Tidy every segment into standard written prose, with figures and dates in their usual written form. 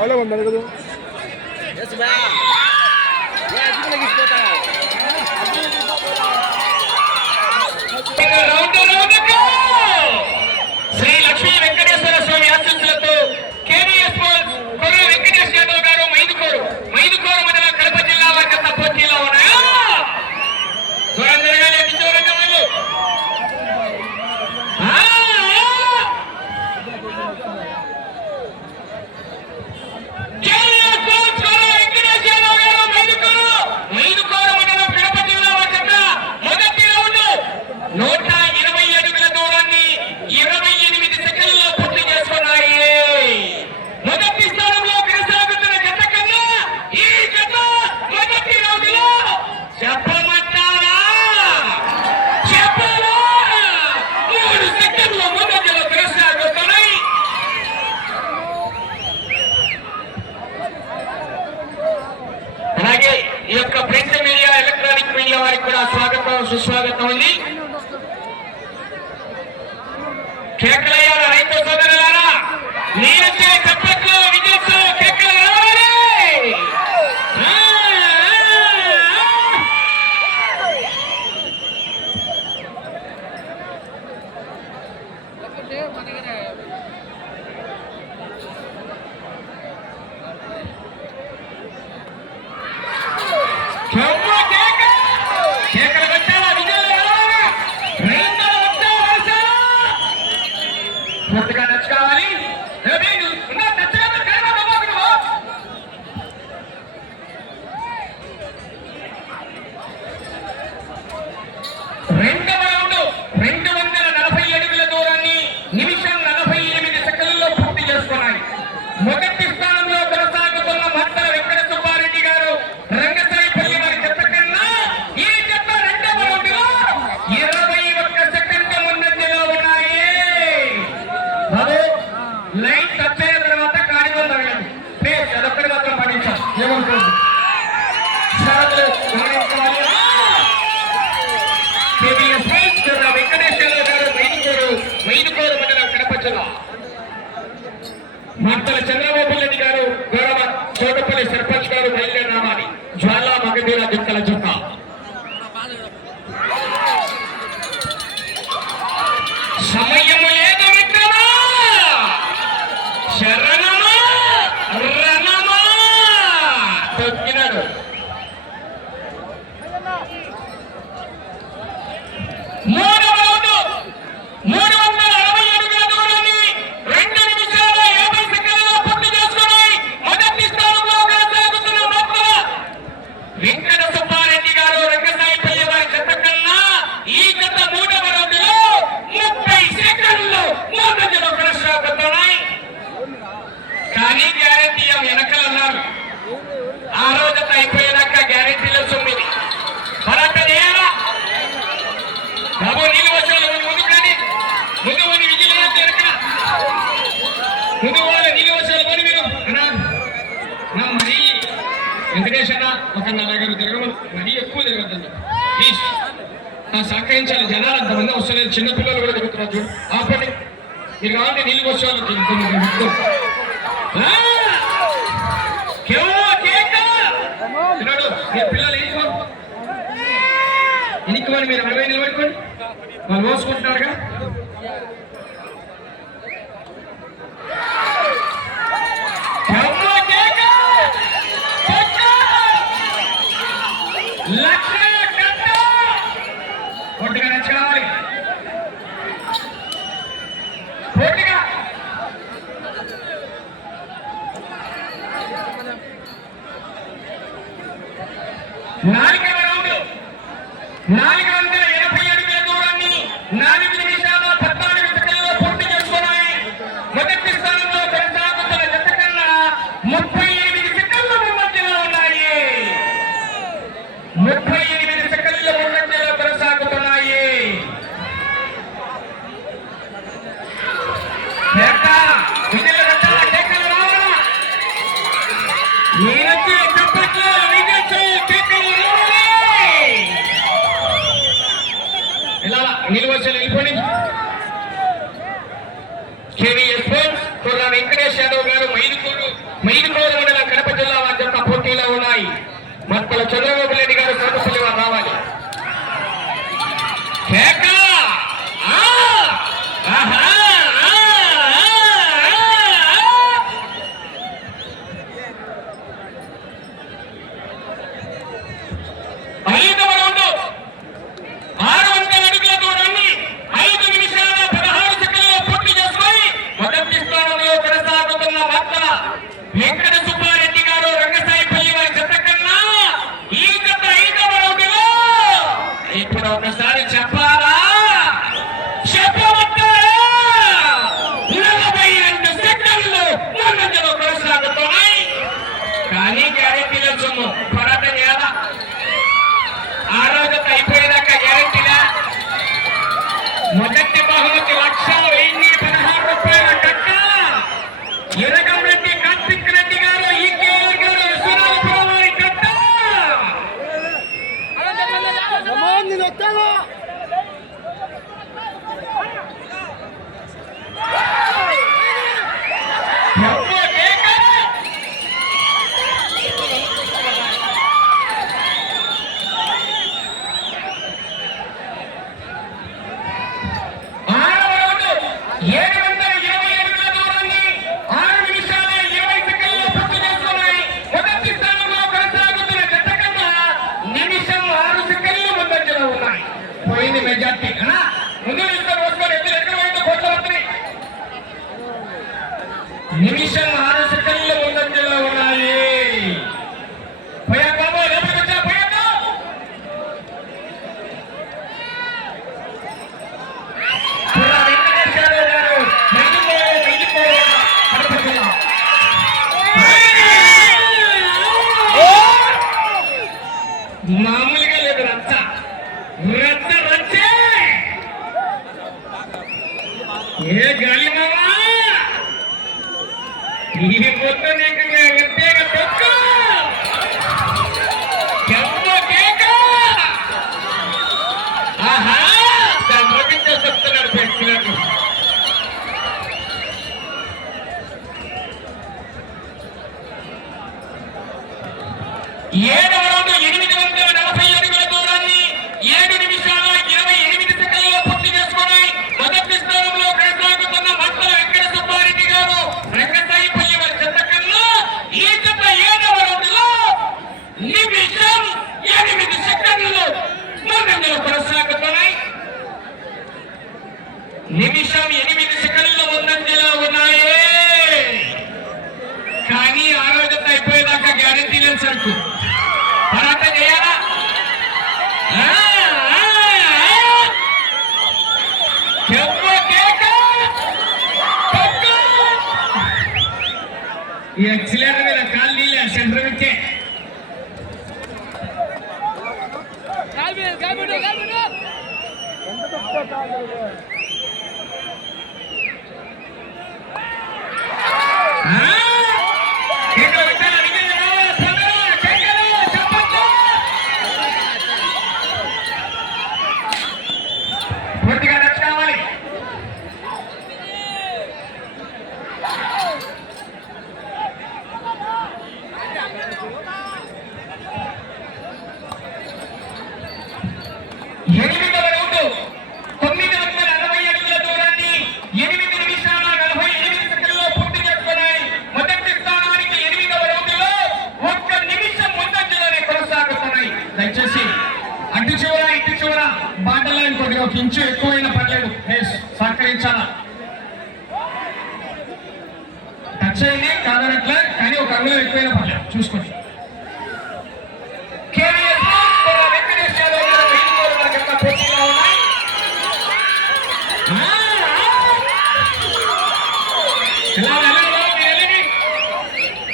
ಅವಳ ಒಂದು ನನಗದು శ్రీ లక్ష్మీ వెంకటేశ్వర స్వామి ఆశీస్సులతో కేవీఎస్ బాల్స్ కొర్ర వెంకటేష్ యాదవ్ గారు మైదుకూరు మండలం కడప జిల్లా వారి పోటీలో ఉన్నాయా దూరంగా దూరంగా వాళ్ళు ఈ యొక్క ప్రింట్ మీడియా ఎలక్ట్రానిక్ మీడియా వారికి కూడా స్వాగతం సుస్వాగతం ఉంది. కేకలయ్య రైతు సోదరులారా మీ వచ్చే చప్పట్లు విజిల్స్ కేకలు రావాలి. పూర్తిగా నచ్చుకోవాలి. రెండవ రౌండ్ 240 అడుగుల దూరాన్ని నిమిషం 48 సెకండ్లలో పూర్తి చేసుకున్నాయి. మొదటి స్థానంలో కొనసాగుతున్న మత్తల వెంకట సుబ్బారెడ్డి గారు రంగసాయిపల్లి వారి జత కన్నా ఈ జత రెండవ రౌండ్ లో 21 సెకండ్ల ముందంజలో ఉన్నాయి. లైన్ టచ్ అయిన తర్వాత కార్యక్రమం తగ్గండి ప్లీజ్, అదొక్కటి మాత్రం పాటించాలి. ఏమనుకోండి వెంకటేశ్వర గారు మైదుకూరు మండలం కడప జిల్లా. మత్తల చంద్రబాబు రెడ్డి గారు గౌరవ చోటపల్లి సర్పంచ్ గారు బయలుదేరి రావాలి. జ్వాలా మగధీర దుక్కల జొక్క సమయం లేదు మిత్రమా, శరణమా రణమా తొక్కినాడు. మూడవ రౌండ్ 360 అడుగుల దూరాన్ని 2 నిమిషాల 50 సెకండ్లలో పూర్తి చేసుకుని మొదటి స్థానంలో కొనసాగుతున్న మత్తల వెంకట సుబ్బారెడ్డి గారు రంగసాయిపల్లి వారి జత కన్నా ఈ జత మూడవ రౌండ్ లో 30 సెకండ్లు ముందంజలో కొనసాగుతున్నాయి. కానీ గ్యారెంటీ వెనకలన్నారు. ఆ రోజంతా అయిపోయేదాక గ్యారెంటీలో 9 పరాట చేయాలా. బాబు నీళ్ళు వచ్చాను ముందు కానీ ముందు పోని విజయ్ వెనక ముందు పోవాలి. నీళ్ళు వచ్చాను పోని మీరు మరీ వెంకటేష్ అన్న ఒక 40 తిరగమని మరీ ఎక్కువ తిరగద్దండి ప్లీజ్. సహకరించాలి. జనాలు అంతమంది వస్తలేదు, చిన్నపిల్లలు కూడా తిరుగుతున్నారు. చూడు ఆపండి. మీరు కావాలంటే నీళ్ళు వచ్చాను పిల్లలు ఎన్నికమని మీరు 60 నిలబడుకోండి. వాళ్ళు మోసుకుంటున్నారుగా. పొట్టిగా నచ్చుకోవాలి. పొట్టిగా నాలుగవ రౌండ్ 480 అడుగుల దూరాన్ని 4 నిమిషాల 14 సెకండ్లలో పూర్తి చేసుకున్నాయి. మొదటి స్థానంలో కొనసాగుతున్న జత కన్నా 38 సెకండ్ల ముందంజలో ఉన్నాయి. 38 సెకండ్ల ముందంజలో కొనసాగుతున్నాయి. నిలువసలు వెళ్ళిపోయి కేవీఎస్ బాల్స్ కొర్ర వెంకటేష్ యాదవ్ గారు మైదుకూరు మైదుకూరు మండలం కడప జిల్లా వారి యొక్క పోటీలో ఉన్నాయి. మక్కల చంద్రబాబు రెడ్డి గారు సోదపల్లి వారు రావాలి. వెంకట సుబ్బారెడ్డి గారు రంగసాయిపల్లి వారి జత కన్నా ఈ జత 5వ రౌండ్లో ఇప్పుడు ఒకసారి చెప్పాలా చెప్పవద్దారా 42 సెకండ్లు ముందంజలో కొనసాగుతున్నాయి. కానీ గ్యారెంటీల సొమ్ము పోరాటం చేయాలా? ఆ రోజు అయిపోయేదాకా గ్యారెంటీలా? మొదటి బహుమతి 1,1016 రూపాయల కట్ట ఎరగం రెడ్డి కార్తిక్ రెడ్డి గారు ఈకేఆర్ గారు సురాపురం వారి కట్ట మెజార్టీ ముందు నిమిషం 6 సెకండ్లు ముందంజలో ఉన్నాయి. మామూలుగా లేదు రచ్చ రచ్చ రచ్చే ఏ గాలి మామా ఈ మొత్తం నీకు ప్రత్యేక తొక్క ఆహా సంప్రదించే చెప్తున్నాడు పెట్టినట్టు. ఏడవ రౌండ్ 840 అడుగుల దూరాన్ని 7 నిమిషాల 28 సెకండ్లలో పూర్తి చేసుకున్నాయి. మొదటి స్థానంలో కొనసాగుతున్న మక్కల వెంకట సుబ్బారెడ్డి గారు రంగసాయిపల్లి వారి జత కన్నా ఈ జత 7వ రౌండ్లో నిమిషం 8 సెకండ్లు ముందంజలో కొనసాగుతున్నాయి. నిమిషం 8 సెకండ్ల ముందంజలో ఉన్నాయి. కానీ ఆ రోజు అయిపోయేదాకా గ్యారెంటీ లేదు సరుకు పోరాటం చేయాలా? ఈ ఎక్సిలేటర్ మీద కాలు నీళ్ళే సెంటర్ ఇచ్చే పూర్తిగా రక్ష కావాలి. ఎనిమిదవ రౌండ్ 960 అడుగుల దూరాన్ని 8 నిమిషాల 48 సెకండ్లలో పూర్తి చేసుకున్నాయి. మొదటి స్థానానికి 8వ రౌండ్లో 1 నిమిషం ముందంజలోనే కొనసాగుతున్నాయి. దయచేసి అటు చివర ఇటు చివర బాటలో ఇంకొద్దిగా ఒక ఇంచు ఎక్కువైన పర్లేదు సహకరించాలా. టచ్ అయింది కాదనట్లే కానీ ఒక అంగుళం ఎక్కువైన పర్లేదు చూసుకోండి.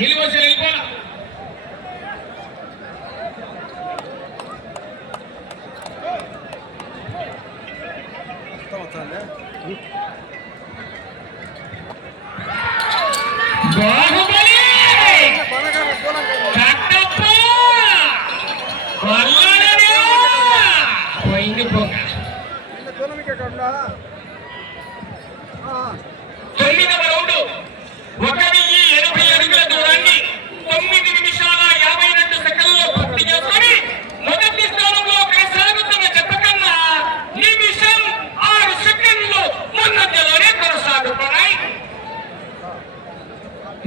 నీళ్ళు వచ్చి వెళ్ళిపోవాలా? బాహుబలి పోయింది పోగా 9వ రౌండ్ 1080 అడుగుల దూరాన్ని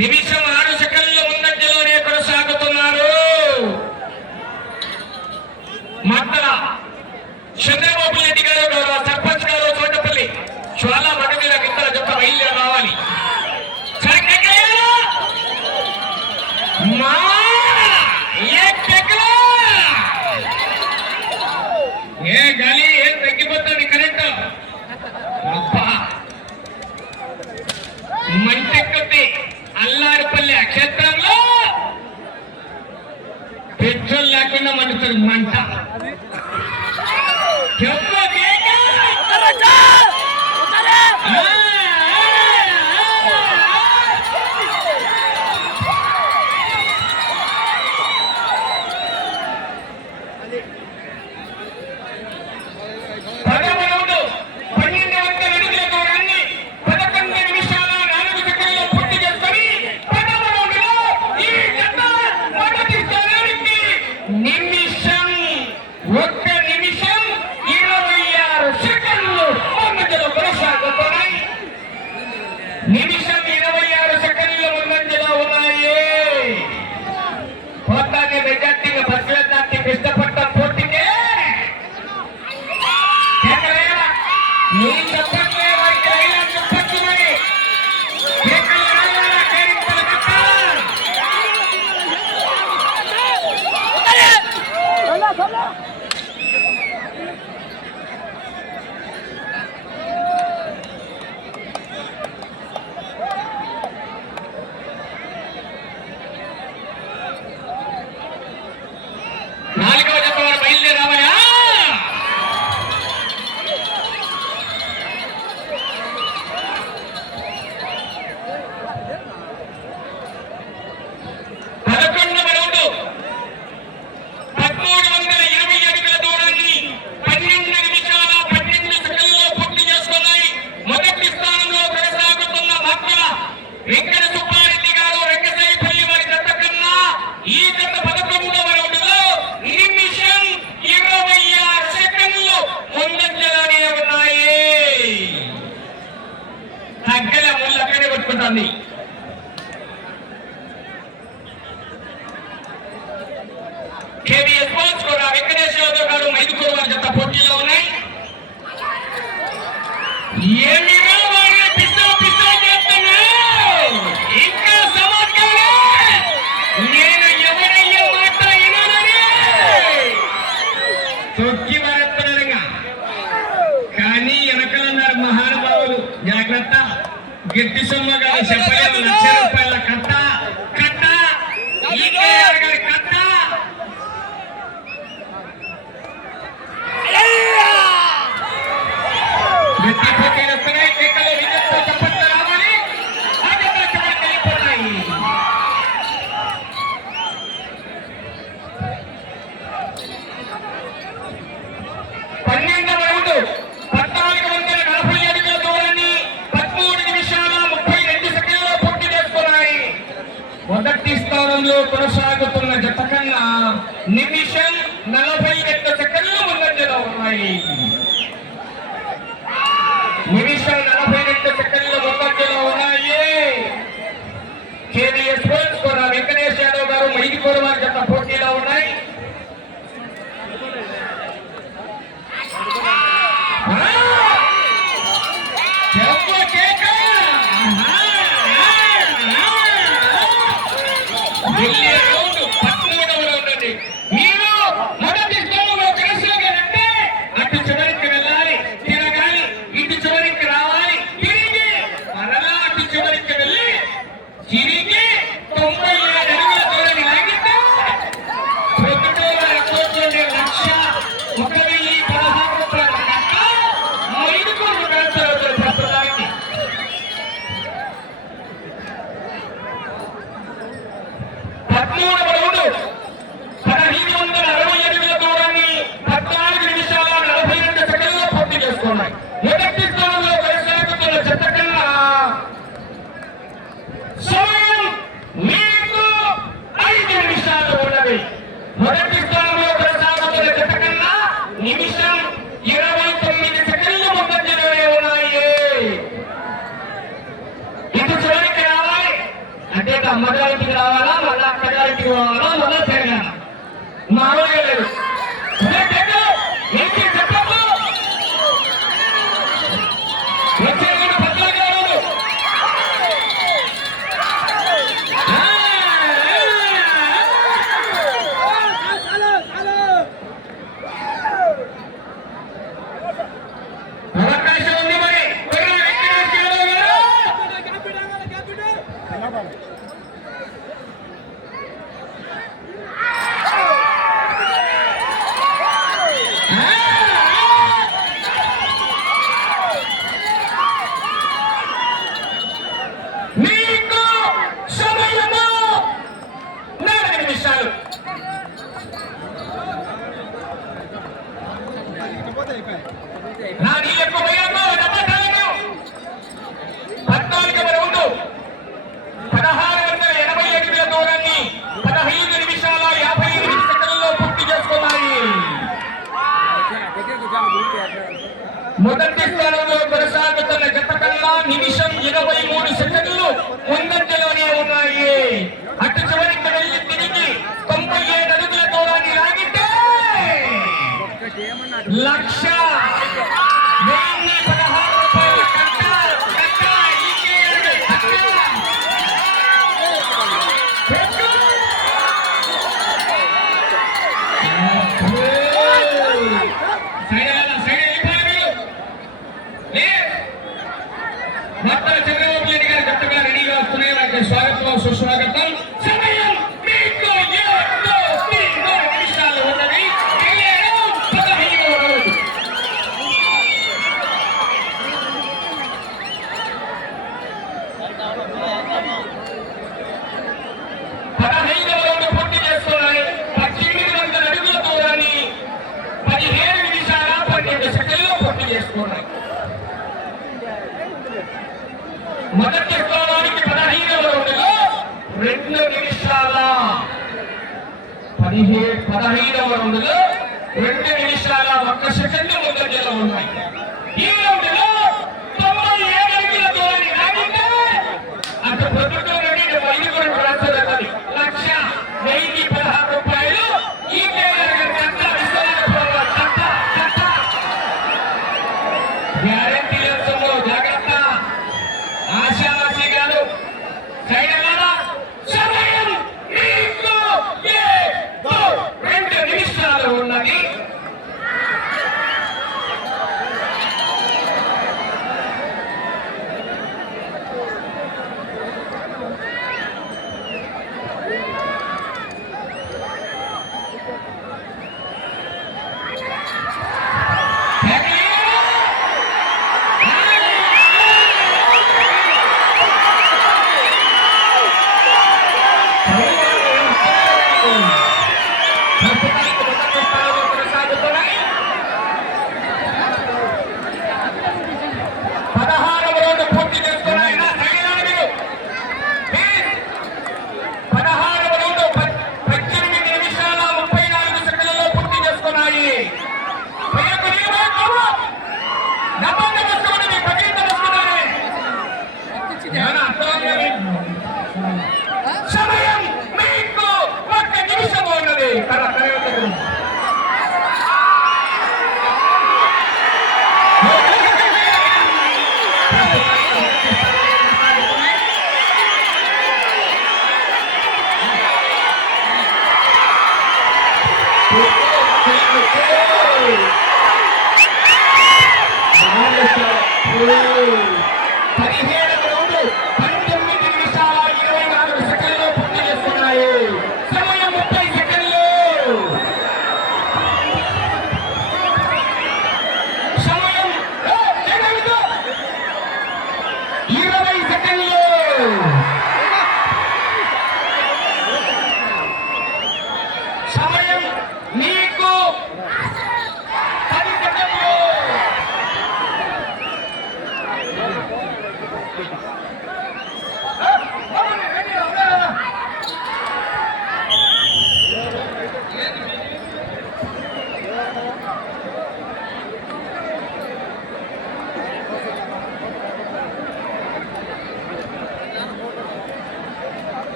నిమిషం 6 సెకండ్ల ముందంజలోనే కొనసాగుతున్నారు. మద్దల చంద్రబాబు రెడ్డి గారు, గౌరవ సర్పంచ్ గారు చోటపల్లి చాలా మగదిల గిత్తల జత బయలుదేరి రావాలి. ఏ గాలి ఏం తగ్గిపోతుంది కరెంట్ మంటెక్కతి అల్లారిపల్లి క్షేత్రంలో పెట్రోల్ లేకుండా మండుతుంది మంట. నిమిషం 26 సెకండ్ల ముందంజలో ఉన్నాయి. పోతాన్ని మెజార్టీగా బస్సుల దాటి ఇష్టపడ్డ పోటీకే నీ చెప్పట్లే వారికి అయినా చెప్పచ్చు. మరి నాలుగవ జత వారు బయలుదేరి రావాలా? తగ్గల ముళ్ళు అక్కడే కొట్టుకుంటుంది. కేవీఎస్ బాల్స్ కూడా వెంకటేశ్వర గారు మైదుకూరు వారి జత పోటీలో ఉన్నాయి. ఏమిగా వారిని పిస్తా చేస్తున్నావు? ఇంకా సమాచారం నేను ఎవరయ్యే మాట వినాలని తొక్కి వారెత్తనగా కానీ వెనకలన్నారు మహానుభావులు. జాగ్రత్త, గిట్టి సొమ్మ గారు చెప్పలేదు. ₹1,00,000 కట్ట కట్ట కట్ట వస్తున్నాయి. కేకలు విజయంతో చెప్పట్లు రావాలి. వెళ్ళిపోతాయి. 12వ రౌండ్ 1440 అడుగుల దూరాన్ని 13 నిమిషాల 32 సెకండ్లలో పూర్తి చేసుకున్నాయి. మొదటి స్థానంలో కొనసాగుతున్న జత కన్నా నిమిషం 42 సెకండ్లు ముందంజలో ఉన్నాయి. నిమిషం 42 సెకండ్ల ముందంజలో ఉన్నాయి. కేవీఎస్ బాల్స్ కూడా వెంకటేష్ యాదవ్ గారు మైదుకూరు వారి జత పోటీలో ఉన్నాయి. వెళ్ళే రౌండ్ 13వ రౌండ్ అండి. మీరు మొదటి స్థానంలో కొనసాగాలంటే అటు చివరికి వెళ్ళాలి, తిరగాలి, ఇటు చివరికి రావాలి, తిరిగి మరలా అటు చివరికి వెళ్ళి తిరిగి 97 అడుగుల దూరాన్ని లాగితే ₹1,16,16 మైదుకూరు రాష్ట్రాలు ప్రస్తుతానికి. మొదటి స్థానంలో కొనసాగుతున్న జత కన్నా సమయం మీకు 5 నిమిషాలు ఉన్నది. మొదటి స్థానంలో కొనసాగుతున్న జత కన్నా నిమిషం 29 సెకండ్లు ముందంజలోనే ఉన్నాయి. ఇటు చివరికి రావాలి, అదే మగారికి రావాలా, మళ్ళా అక్కగారికి రావాలా, మళ్ళా తిరగాల. మామూలుగా లేదు. మొదటి స్థానంలో కొనసాగుతున్న జత కన్నా నిమిషం 23 సెకండ్లు ముందంజలోనే ఉన్నాయి. అటు చివరికి వెళ్ళి తిరిగి 97 అడుగుల దూరాన్ని లాగితే 1,16,016 రూపాయల చంద్రబాబు నాయుడు గారి జట్టుగా రెడీగా వస్తున్నాయి. వారికి స్వాగతం సుస్వాగతం. సమయం మీకు 3 నిమిషాలు ఉన్నది. 15వ రౌండ్. పూర్తి చేస్తున్నాయి. 1800 అడుగుల దూరాన్ని 17 నిమిషాల 12 సెకండ్లు పూర్తి చేసుకున్నాయి. మొదటి స్థానానికి 15వ రౌండ్లో 2 నిమిషాల 15వ రౌండ్లో 2 నిమిషాల 1 సెకండ్ ముందంజలో ఉన్నాయి. ఈ రౌండ్లో 97 అడుగుల దూరాన్ని లాగితే అటు ప్రభుత్వం నుండి 5 రాష్ట్రాలు 1,1016 రూపాయలు. ఈ గ్యారెంటీ లక్ష్యంలో జాగ్రత్త. ఆశావాసి గారు సైడ్ అవ్వాలా. సమయం మీకు 2 నిమిషాలు ఉన్నది. సమయం మీకు 1 నిమిషం ఉన్నది.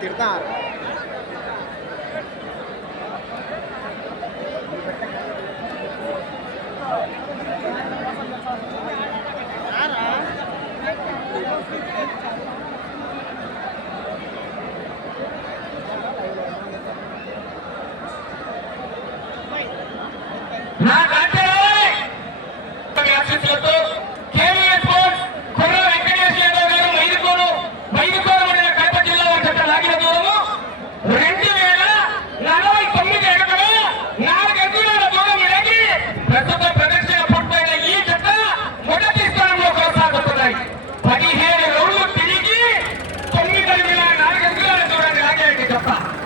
తిడతా నా